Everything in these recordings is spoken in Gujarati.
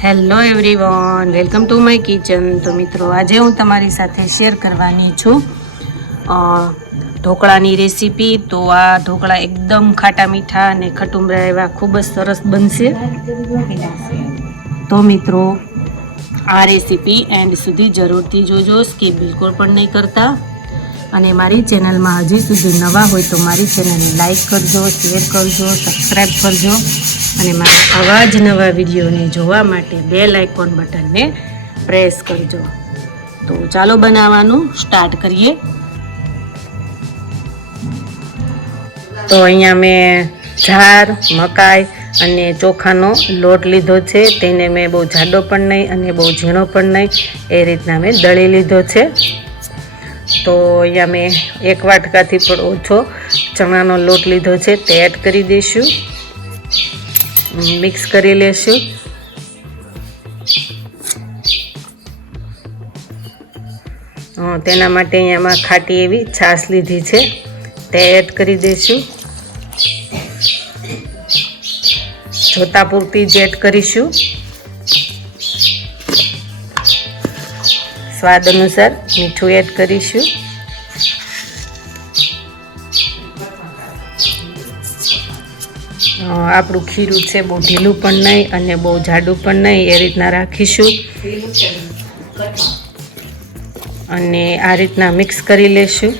Hello everyone welcome to my kitchen તો મિત્રો, આજે હું તમારી સાથે શેર કરવાની છું. ઢોકળાની રેસીપી તો આ ઢોકળા એકદમ ખાટા મીઠા અને ખટુમરા એવા ખૂબ જ સરસ બનશે. તો મિત્રો, આ રેસીપી એન્ડ સુધી જરૂરથી જોજો. સ્કીપ બિલકુલ પણ નહીં કરતા. અને મારી ચેનલમાં હજી સુધી નવા હોય તો મારી ચેનલને લાઇક કરજો, શેર કરજો સબસ્ક્રાઈબ કરજો અને મારા આવા જ નવા વિડીયોને જોવા માટે બેલ આઇકોન બટનને પ્રેસ કરજો. તો ચાલો બનાવવાનું સ્ટાર્ટ કરીએ. તો અહીંયા મેં ઝાર મકાઈ અને ચોખાનો લોટ લીધો છે. તેને મેં બહુ જાડો પણ નહીં અને બહુ ઝીણો પણ નહીં. એ રીતના મેં દળી લીધો છે. તો અહીંયા મેં એક વાટકાથી પણ ઓછો ચણાનો લોટ લીધો છે. તે એડ કરી દઈશું. મિક્સ કરી લેશું. તેના માટે અહીંયામાં ખાટી એવી છાશ લીધી છે. તે એડ કરી દઈશું. જોતા પૂરતી જ એડ કરીશું. સ્વાદ અનુસાર મીઠું એડ કરીશું. આપણું ખીરું છે, બહુ ઢીલું પણ નહીં અને બહુ જાડું પણ નહીં, એ રીતના રાખીશું. અને આ રીતના મિક્સ કરી લેશું.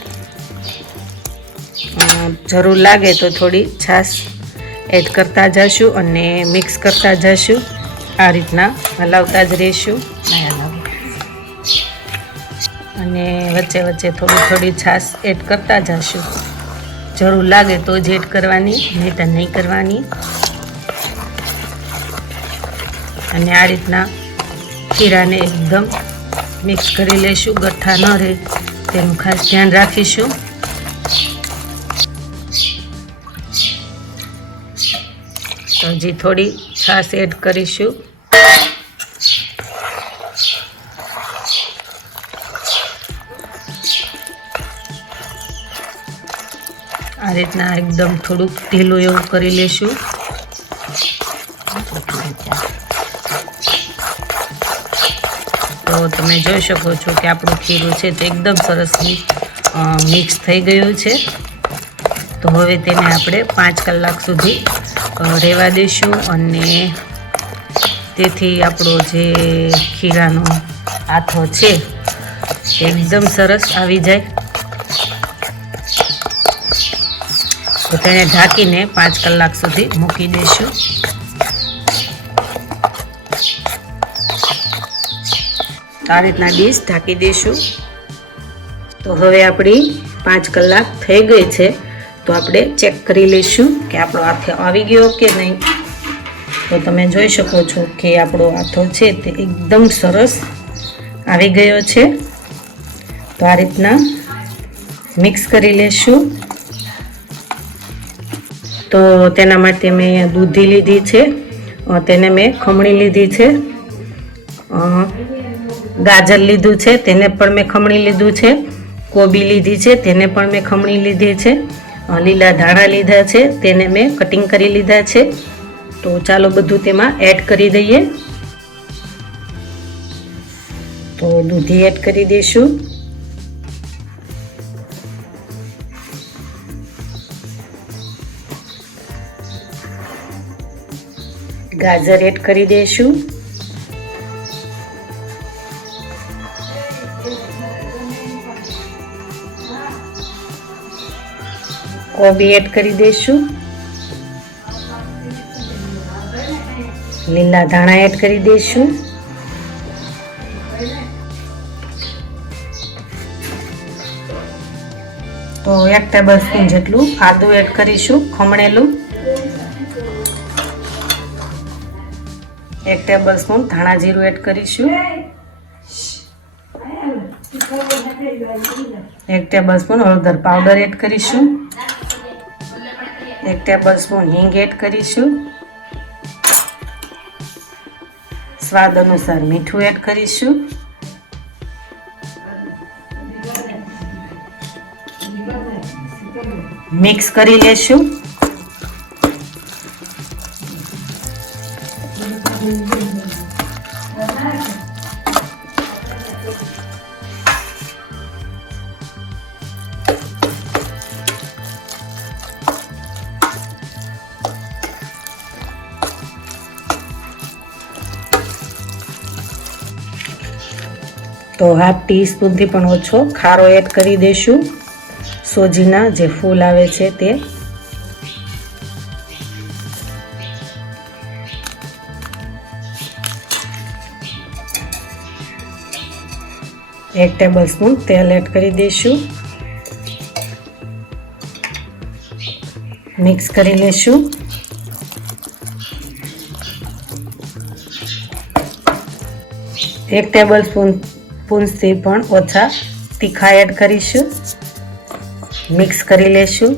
જરૂર લાગે તો થોડી છાશ એડ કરતા જશું અને મિક્સ કરતા જશું. આ રીતના હલાવતા જ રહીશું. અને વચ્ચે વચ્ચે થોડી થોડી છાશ એડ કરતા જશું. જરૂર લાગે તો જ એડ કરવાની નહીં નહીં કરવાની. અને આ રીતના ખીરાને એકદમ મિક્સ કરી લઈશું ગઠ્ઠા ન રહે તેનું ખાસ ધ્યાન રાખીશું. તો હજી થોડી છાશ એડ કરીશું. આ રીતના એકદમ થોડુંક ઢીલું એવું કરી લેશું. તો તમે જોઈ શકો છો કે આપણું ખીરું છે તે એકદમ સરસ મિક્સ થઈ ગયું છે. તો હવે તેને આપણે પાંચ કલાક સુધી રહેવા દઈશું અને તેથી આપણો જે ખીરાનો આથો છે એકદમ સરસ આવી જાય. તો તેને ઢાંકીને પાંચ કલાક સુધી મૂકી દઈશું. આ રીતના ડીશ ઢાંકી દઈશું. તો હવે આપણી પાંચ કલાક થઈ ગઈ છે. તો આપણે ચેક કરી લઈશું કે આપણો હાથે આવી ગયો કે નહીં. તો તમે જોઈ શકો છો કે આપણો હાથો છે તે એકદમ સરસ આવી ગયો છે. તો આ રીતના મિક્સ કરી લેશું તો તેના માટે મેં અહીંયા દૂધી લીધી છે. તેને મેં ખમણી લીધી છે. ગાજર લીધું છે, તેને પણ મેં ખમણી લીધું છે. કોબી લીધી છે, તેને પણ મેં ખમણી લીધી છે. લીલા ધાણા લીધા છે, તેને મેં કટિંગ કરી લીધા છે. તો ચાલો બધું તેમાં એડ કરી દઈએ. તો દૂધી એડ કરી દઈશું. ગાજર એડ કરી દઈશું કોબી એડ કરી દઈશું લીલા ધાણા એડ કરી દઈશું તો એક ટેબલ સ્પૂન જેટલું આદું એડ કરીશું, ખમણેલું. એક ટેબલ સ્પૂન ધાણા જીરું એડ કરીશું. એક ટેબલ સ્પૂન હળદર પાવડર એડ કરીશું. એક ટેબલ સ્પૂન હિંગ એડ કરીશું. સ્વાદ અનુસાર મીઠું એડ કરીશું. મિક્સ કરી લેશું. તો હાફ ટી સ્પૂનથી પણ ઓછો ખારો એડ કરી દઈશું સોજીના જે ફૂલ આવે છે તે. એક ટેબલ સ્પૂન તેલ એડ કરી દઈશું મિક્સ કરી લેશું. એક ટેબલ સ્પૂન સ્પૂનથી પણ ઓછા તીખા એડ કરીશું. મિક્સ કરી લેશું.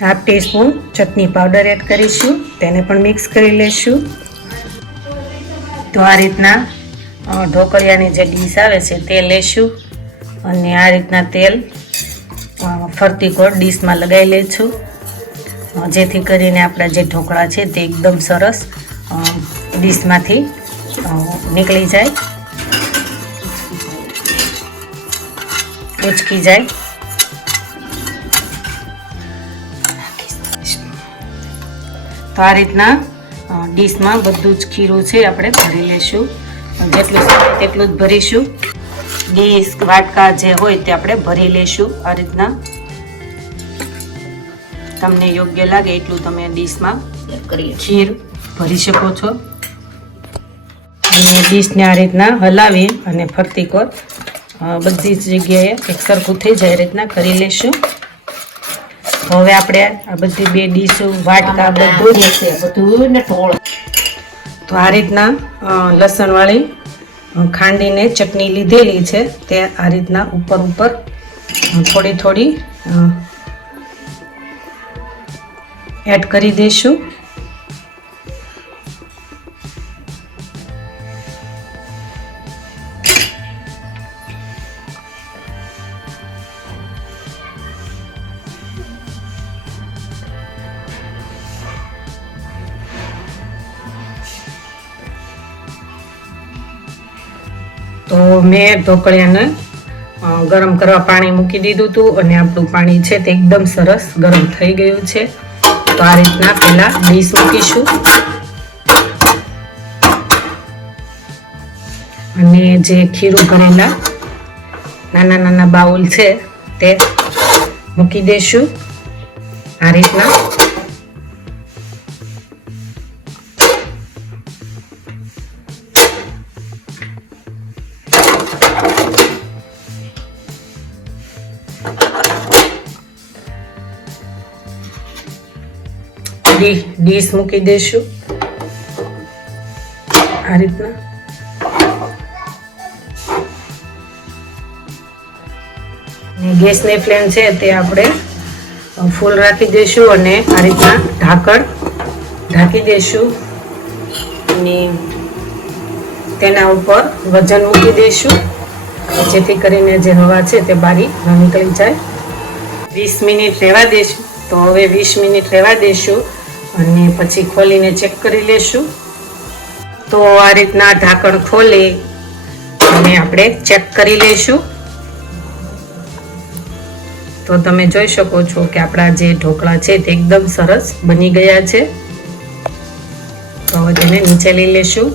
Half teaspoon chutney powder add કરીશું. તેને પણ મિક્સ કરી લેશું. તો આ રીતના ઢોકળિયાની જે ડીશ આવે છે તે લેશું. અને આ રીતના તેલ ફરતી કોર ડીશમાં લગાવી અ, જેથી કરીને આપણા જે ઢોકળા છે તે એકદમ સરસ ડીશમાંથી નીકળી જાય. ઉચકી જાય. તો આ રીતના ડીશમાં બધું જ ખીરું છે આપણે ભરી લેશું. જેટલું તેટલું જ ભરીશું. ડીશ વાટકા જે હોય તે આપણે ભરી લેશું આ રીતના. તમને યોગ્ય લાગે એટલું તમે ડીશમાં ખીર ભરી શકો છો. અને ડીશને આ રીતના હલાવી અને ફરતી કોર બધી જ જગ્યાએ એક સરખું થઈ જાય રીતના કરી લેશું. હવે આપણે આ બધી બે ડીશો વાટકા બધું જ બધું ને ઢોળ. તો આ રીતના લસણવાળી ખાંડીને ચટણી લીધેલી છે. તે આ રીતના ઉપર ઉપર થોડી થોડી એડ કરી દઈશું તો મેં ઢોકળિયાને ગરમ કરવા પાણી મૂકી દીધું હતું અને આપણું પાણી છે તે એકદમ સરસ ગરમ થઈ ગયું છે. તો આ રીતના પહેલા ડીશ મૂકીશું. અને જે ખીરું ભરેલા નાના નાના બાઉલ છે તે મૂકી દઈશું આ રીતના ડીશ મૂકી દઈશું આ રીતના. ગેસની ફ્લેમ છે તે આપણે ફૂલ રાખી દઈશું અને આ રીતના ઢાંકણ ઢાંકી દઈશું અને તેના ઉપર વજન મૂકી દઈશું જેથી કરીને જે હવા છે તે બારી ન નીકળી જાય. વીસ મિનિટ રહેવા દઈશું તો હવે વીસ મિનિટ રહેવા દઈશું અને પછી ખોલીને ચેક કરી લેશું. તો આ રીતના ઢાંકણ ખોલી અને આપણે ચેક કરી લઈશું તો તમે જોઈ શકો છો કે આપણા જે ઢોકળા છે તે એકદમ સરસ બની ગયા છે. તો હવે તેને નીચે લઈ લેશું.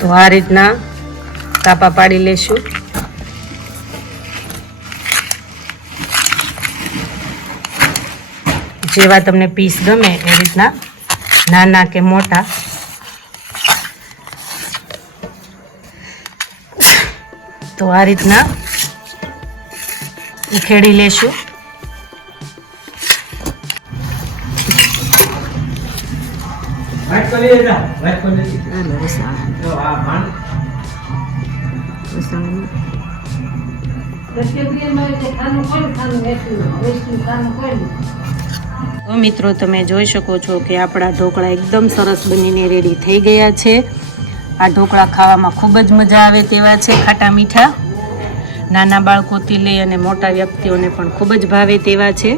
તો આ રીતના કાપા પાડી લેશું. જેવા તમને પીસ ગમે એ રીતના. નાના કે મોટા. તો આ રીતના ઉખેડી લેશું. ખાનું કોણ ખાનું વાત કરી ખાનું રસાણા તો મિત્રો, તમે જોઈ શકો છો કે આપણા ઢોકળા એકદમ સરસ બનીને રેડી થઈ ગયા છે. આ ઢોકળા ખાવામાં ખૂબ જ મજા આવે તેવા છે ખાટા મીઠા. નાના બાળકોથી લઈ અને મોટા વ્યક્તિઓને પણ ખૂબ જ ભાવે તેવા છે.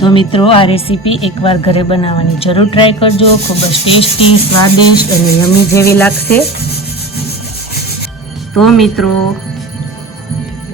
તો મિત્રો, આ રેસીપી એકવાર ઘરે બનાવવાની જરૂર ટ્રાય કરજો. ખૂબ જ ટેસ્ટી સ્વાદિષ્ટ અને યમી જેવી લાગશે. તો મિત્રો